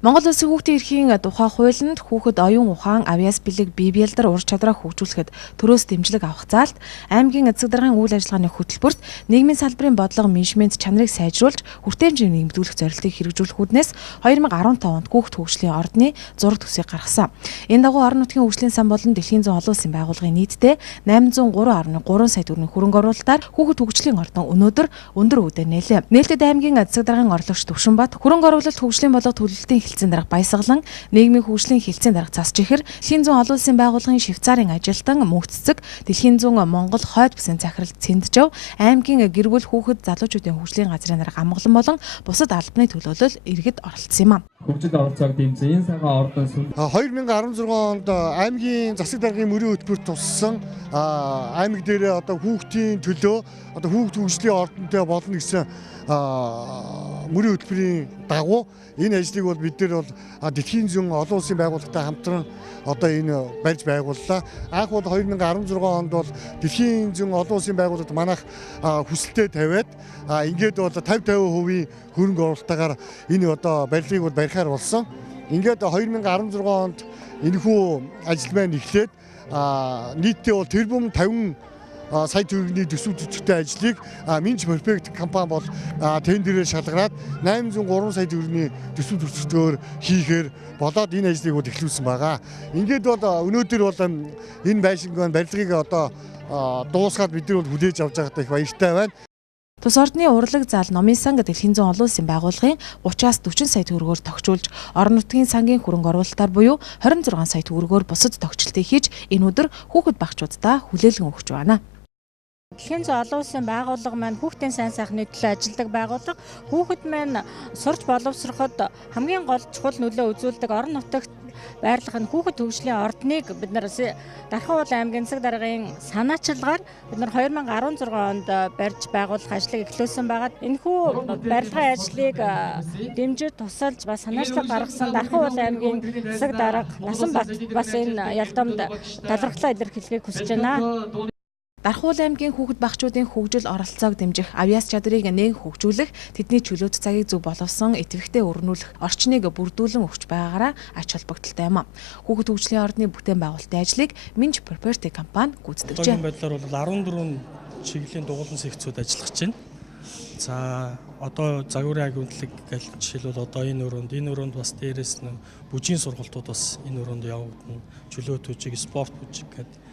Монгол Улсын хүүхдийн эрхийн тухай хуулинд хүүхэд оюун ухаан, авиас бэлэг, бие биелдар ур чадвараа хөгжүүлэхэд төрөөс дэмжлэг авах заалт, аймгийн эцэг даргын үйл ажиллагааны хөтөлбөрт нийгмийн салбарын бодлого, менежмент чанарыг сайжруулж, хүртээмжийг нэмэгдүүлэх зорилтыг хэрэгжүүлэх үүднээс 2015 онд хүүхэд хөгжлийн ордны зураг төсвийг гаргасан. Энэ дагуу орон нутгийн хөгжлийн сан болон дэлхийн зүүн олон улсын байгууллагын нийтдээ 803.3 сая төгрөгийн хөрөнгө оруулалтаар хүүхэд хөгжлийн ордон өнөөдөр өндөр үүдээр нээлээ. Нээлттэй аймгийн эцэг даргын орлогч Төвшинбат хөрөнгө оруулалт хөгжлийн бодлого төлөвлөлтийн хэлтсийн дарга Баясгалан, нийгмийн хөгжлийн хэлтсийн дарга Засчихэр, дэлхийн зүүн олон улсын байгууллагын Швейцарын ажилтан Мөнхцэцэг, дэлхийн зүүн Монгол хойд бүсийн захирал Цэнджав, аймгийн гэр бүл хүүхэд залуучуудын хөгжлийн газрын дарга Амгалан болон бусад албаны төлөөлөл иргэд оролцсон юм а. Хөгжил оролцоог дэмжин энэ сайхан ордон 2016 онд аймгийн засаг даргын мөрийн хөтөлбөрт туссан аймаг дээр одоо хүүхдийн төлөө одоо хүүхд хөгжлийн ордонтой болно гэсэн мөрийн хөтөлбөрийн дагуу энэ ажлыг бол бид нар бол дэлхийн зүүн олон улсын байгууллагатай хамтран одоо энэ барьж байгууллаа. Анх бол 2016 онд бол дэлхийн зүүн олон улсын байгууллагад манайх хүсэлтээ тавиад ингээд бол 50% хөрөнгө оруулалтаагаар энэ одоо барилгыг бол барихаар болсон. Ингээд 2016 онд энэхүү ажил маань эхлээд нийтдээ бол тэрбум 50 сая төгрөгийн төсөв төсөвтэй ажлыг Minch Perfect компани бол тендерээр шалгараад 803 сая төгрөгийн төсөв төсөвтөөр хийхээр болоод энэ ажлыг бол эхлүүлсэн байгаа. Ингээд бол өнөөдөр бол энэ байшингийн барилгыг одоо дуусгаад бид нар бол хүлээж авч байгаадаа их баяртай байна. Тус ордны урлаг зал номын санг дэлхийн зүүн олон улсын байгууллагын 30-аас 40 сая төгрөгөөр тогтжуулж, орон нутгийн сангийн хөрөнгө оруулалтаар буюу 26 сая төгрөгөөр бусад тогтчлтыг хийж энэ өдөр хүүхэд багчуудаа хүлээлгэн өгч байна. Дэлхийн зүүн олон улсын байгууллага маань хүүхдийн сайн сайхны төлөө ажилладаг байгууллага. Хүүхэд маань сурч боловсроход хамгийн гол чухал нөлөө үзүүлдэг орон нутагт байрлах нь хүүхэд хөгжлийн ордныг бид нар Дархан уул аймгийн эцэг даргын санаачилгаар бид нар 2016 онд барьж байгуулах ажлыг эхлүүлсэн байгаа. Энэхүү барилгын ажлыг дэмжиж тусалж ба санаачлаг гаргасан Дархан уул аймгийн эцэг дарга Насанбат бас энэ ялдамд талархлаа илэрхийлэхийг хүсэж байна. Дархан уул аймгийн хүүхэд багчуудын хөгжил оролцоог дэмжих, авиас чадрыг нээн хөгжүүлэх, тэдний чөлөөт цагийг зөв боловсон идэвхтэй өрнүүлэх орчныг бүрдүүлэн өгч байгаагаараа ач холбогдолтой юм а. Хүүхэд хөгжлийн ордны бүтээн байгуулалтын ажлыг Minch Perfect компани гүйцэтгэжээ. Энэ байдлаар бол 14 чиглэлийн дугуулсан секцүүд ажиллаж байна. За одоо загварын агентлаг гэх жишээлбэл одоо энэ өрөөнд бас дээрээс нь бүжгийн сургалтууд бас энэ өрөөнд явагдана. Чөлөөт хүчиг, спорт хүчиг гэдэг.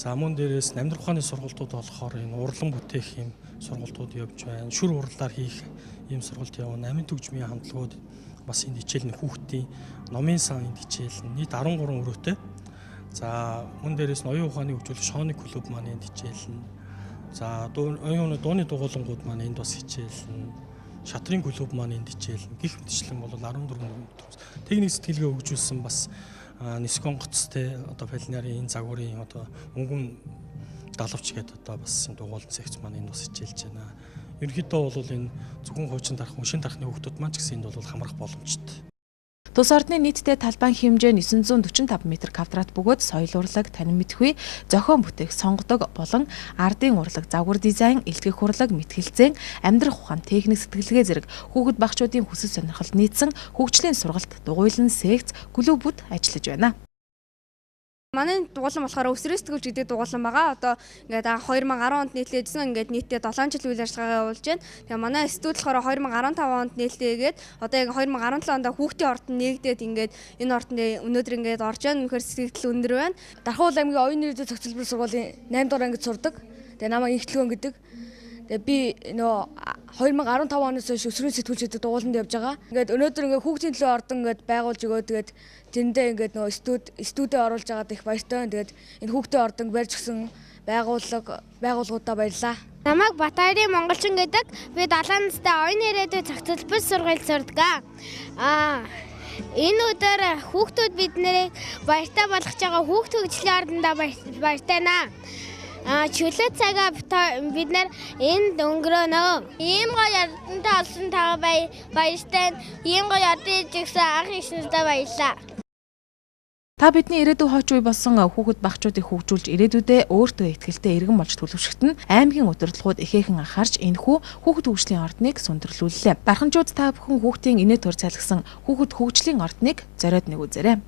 За мөн дээрээс амьдрах ухааны сургалтууд болохоор энэ урлан бүтээх юм сургалтууд явж байна. Шүр урлаар хийх ийм сургалт явна. Амин төгжмийн хамтлагууд бас энэ хичээл нь хүүхдийн номын сан энэ хичээл нь нийт 13 өрөөтэй. За мөн дээрээс нь оюун ухааны хөгжүүлэх шооны клуб маань энэ хичээл нь. За оюун дууны дугуулангууд маань энд бас хичээл нь. Шатрын клуб маань энд хичээл нь. Гэх мэтчлэн бол 14 өрөө. Техник сэтгэлгээ хөгжүүлсэн бас Нисгон гоцтой одоо фалинарын энэ загварын одоо өнгөн далавч гэдэг одоо бас энэ дугуулсан секц маань энэ бас хичээлж байна. Ерөнхийдөө бол энэ зөвхөн хуучин дарах, шин дарахны хүүхдүүд маань ч гэсэн энд бол хамрах боломжтой. Тус ордны нийтдээ талбайн хэмжээ 945 м2 бөгөөд соёл урлаг, танин мэдхүй, зохион бүтээх, сонгодог болон ардын урлаг, загвар дизайн, элтгэх урлаг, мэтгэлцэн, амьдрах ухаан, техник сэтгэлгээ зэрэг хүүхэд багчуудын хүсэл сонирхолд нийцсэн хөгжлийн сургалт, дугуйлан, секц, клубүүд ажиллаж байна. Манай дугуулан болохоор өсрөөс төгөлж гэдэг дугуулан байгаа. Одоо ингээд 2010 онд нийтлээжсэн ингээд нийтдээ 7 жил үйл ажиллагаа явуулж байна. Тэгээ манай студ болохоор 2015 онд нийлдээгээд одоо яг 2017 онд хүүхдийн ордон нэгдээд ингээд энэ ордонд өнөөдөр ингээд орж байна. Үнэхээр сэтгэл өндөр байна. Дархан уул аймгийн оюун нэрийн цогцлбор сургуулийн 8 дугаар ангид сурдаг. Тэгээ намайг Игтлгөн гэдэг. Тэгээ би нөө 2015 оноос хойш өсрөн сэтгүүлч гэдэг дугууланд явж байгаа. Ингээд өнөөдөр ингээд хүүхдийн төлөө ордон ингээд байгуулж өгөө тэгээд тэндээ ингээд нөө студид оруулж байгаад их баяртай байна. Тэгээд энэ хүүхдийн ордон барьж өгсөн байгууллагуудаа баярлалаа. Намайг Батайрын монголчин гэдэг. Би 7 настай оюун нэрийн цогцлбор сургуульд сурдаг. Энэ өдөр хүүхдүүд биднийг баяртай болгож байгаа хүүхд хөгжлийн ордондоо баяртай наа. Чөлөө цагаа бид нар энд өнгөрөөнө. Ийм гоё ордонтой олсон тага баяртай. Ийм гоё ордын жигсэн анх ишнэлдээ баярлаа. Та бидний ирээдүйн хойч үе болсон хүүхэд багчуудыг хөгжүүлж ирээдүйдээ өөртөө ихтэй иргэн болж төлөвшөхт нь аймгийн удирдлагууд ихээхэн анхаарч энэхүү хүүхэд хөгжлийн ордныг сүндэрлүүллээ. Дарханчууд та бүхэн хүүхдийн инээ төр цалгасан хүүхэд хөгжлийн ордныг зориод нэг үзээрэй.